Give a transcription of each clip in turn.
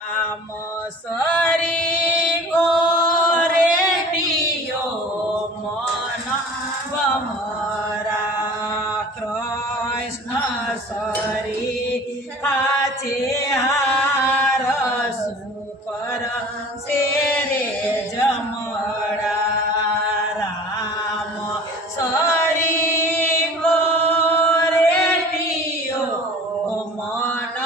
આમ સરી ગોરેટીયો મન વમરા કૃષ્ણ સરી કાચે હાર સુપર શેરે જમડા રામ સરી ગોરેટીયો મન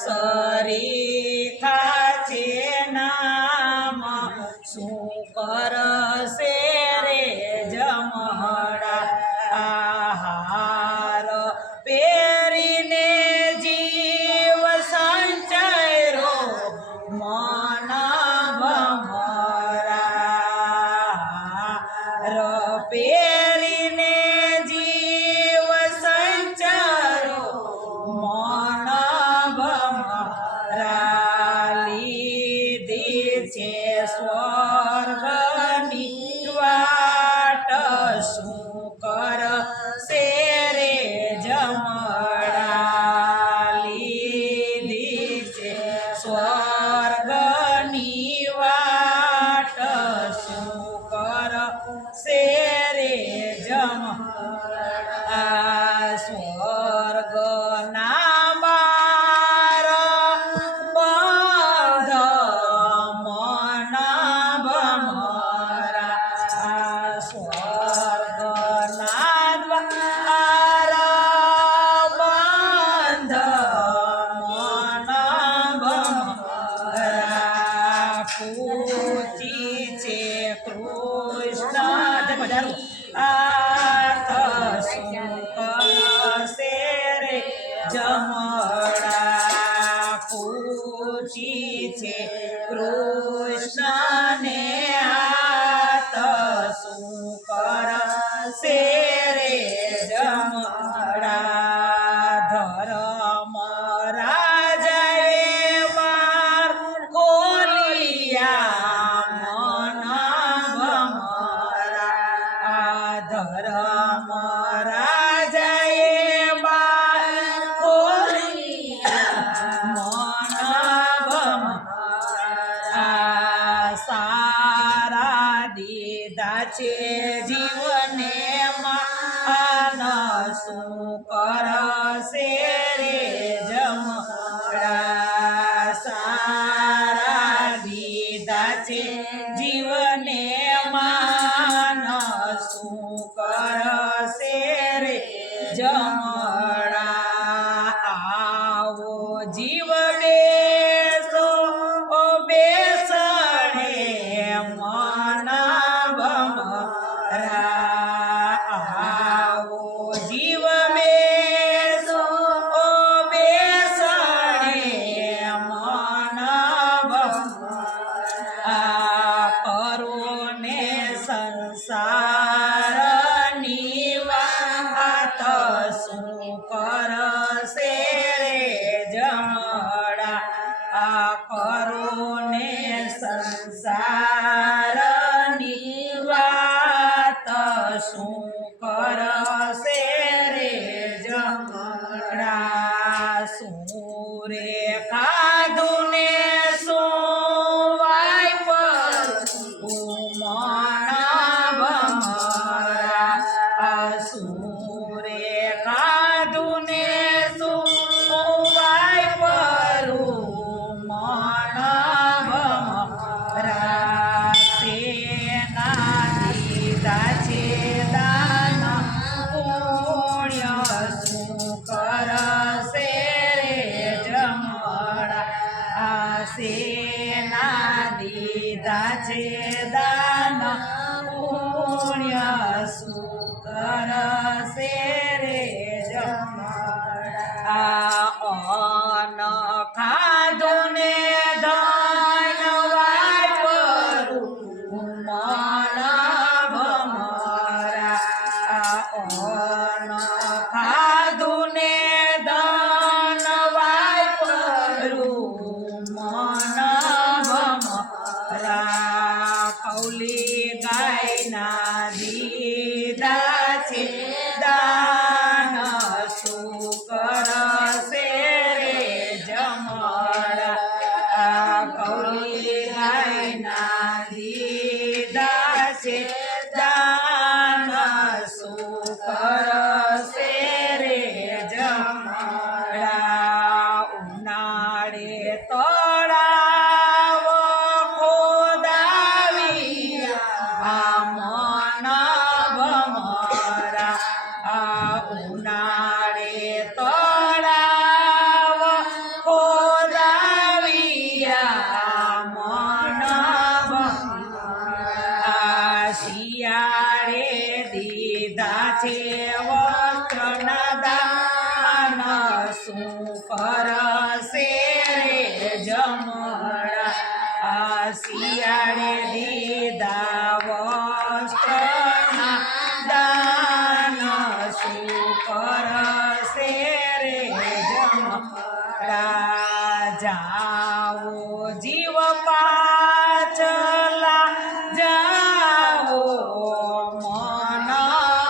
સરી થાચે નામ શું કરશે રે જમડા આહાર પહેરીને જીવ સંચરો મન ભમરા પહેરીને જીવ સંચરો મન છે સ્વર્ગની વાટ શું કરશે રે જમડા લીધી છે સ્વર્ગની વાટ શું કરશે રે જમડા સ્વર્ગના જમડા પૂછી છે કૃષ્ણને હાથ શું કરશે રે જમડા ધર્મ રાજાએ માર ખોલિયા મન ભમરા ધર્મ છે જીવને માન શું કરશે રે જમડા સારા દીધા છે જીવને માન શું કરશે રે જમડા આવો જીવ બેસો બેસણે મન આવો જીવ બેસો બેસણે મન કરો ને સંસારની વાત શું કરશે રે જમડા કરો ને સંસારની શું કરશે રે જમડા શું રે ખાધું ને શું વાય મન ભમરા શું રે ખાધું ને શું વાય મન ભમરા સેના દીધા છે દાન પુણ્ય શું કરશે રે જમડા સેના દીધા છે દાન પુણ્ય શું કરશે રે જમડા અન ખાધું ને ધન વાપરું મન ભમરા અન ખાધું ને શું કરશે રે જમણા આ શિયાળે દીધા વસ્ત્રના દાન શું કરશે રે જમણા જાઓ જીવ પાછલા જાઓ મન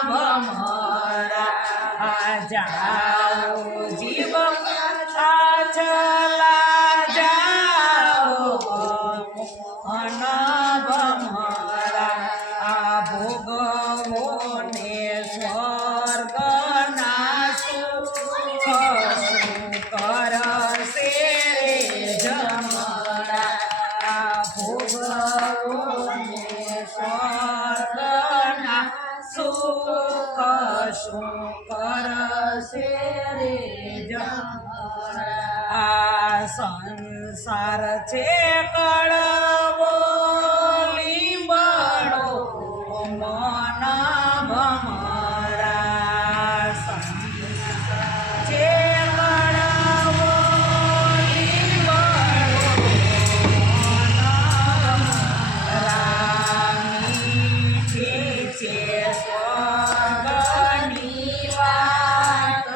ભમરા જાઓ જીવ પાછલા જાઓ મન ભમરા આ ભોગવો ને સ્વર્ગના સુખ શું કરશે રે જમણા આ ભોગવોને સ્વર્ગના સુખ શું કરશે રે જમણા આ સંસાર છે કડવો લીંબડો મન ભમરા સંસાર છે કડવો લીંબડો મન ભમરા મીઠી છે સ્વર્ગની વાત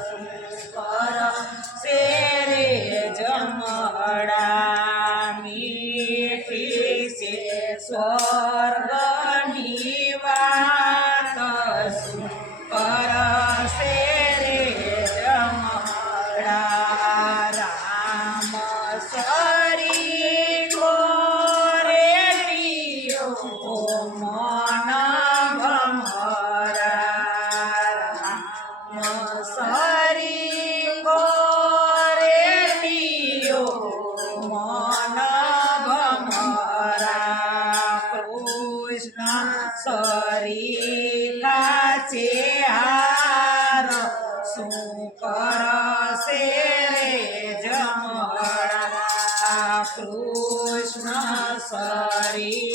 શું કરશે રે જમણા મીઠી છે સ્વર્ગની વાત શું કરશે રે જમણા રામ સરી ગોરે પિયો મન ભમરા રામ સરી ગોરે પિયો મન ભમરા કૃષ્ણ સરીખા છે હાર શું કરશે રે જમણા કૃષ્ણ સરી